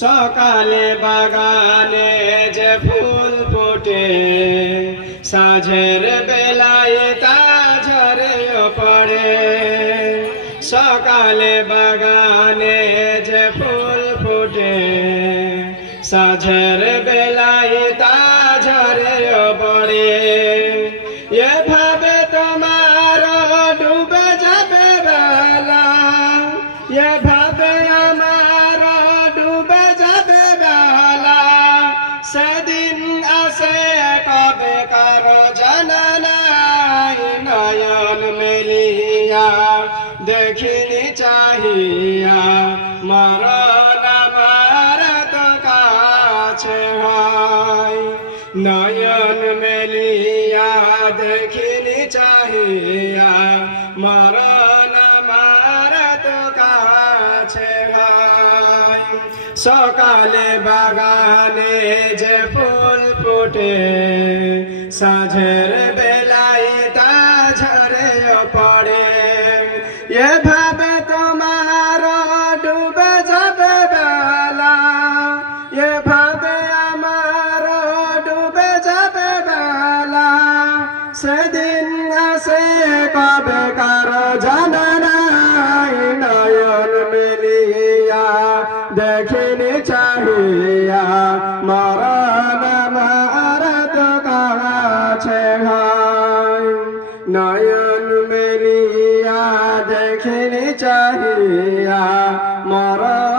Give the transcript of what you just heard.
সকালে বাগানে যে ফুল ফোটে, সাঁঝের বেলায় তা ঝরেও পড়ে। সকালে বাগানে যে ফুল ফোটে, সাঁঝের বেলায় তা ঝরেও পড়ে। এভাবে তোমার ডুবে যাবে বেলা, এভাবে আমার ডুবে যাবে বেলা। সেদিন আসে কবে কারো জানা নাই, নয়ন মেলিয়া দেখিনি চাহিয়া মরণ আমার তো কাছে হয়। নয়ন মেলিয়া দেখিনি চাহিয়া মরণ আমার তো কাছে হয়। সকালে বাগানে যে ফুল ফোটে, সাঁঝের বেলায় তা ঝরেও পড়ে। এভাবে তোমার ডুবে যাবে বেলা, এভাবে আমার ডুবে যাবে বেলা। সেদিন আসে কবে কারো জানা নাই, নয়ন মেলিয়া দেখিনি চাহিয়া মরণ আমার তো কাছে হয়। নয়ন মেলিয়া দেখিনি চাহিয়া মরণ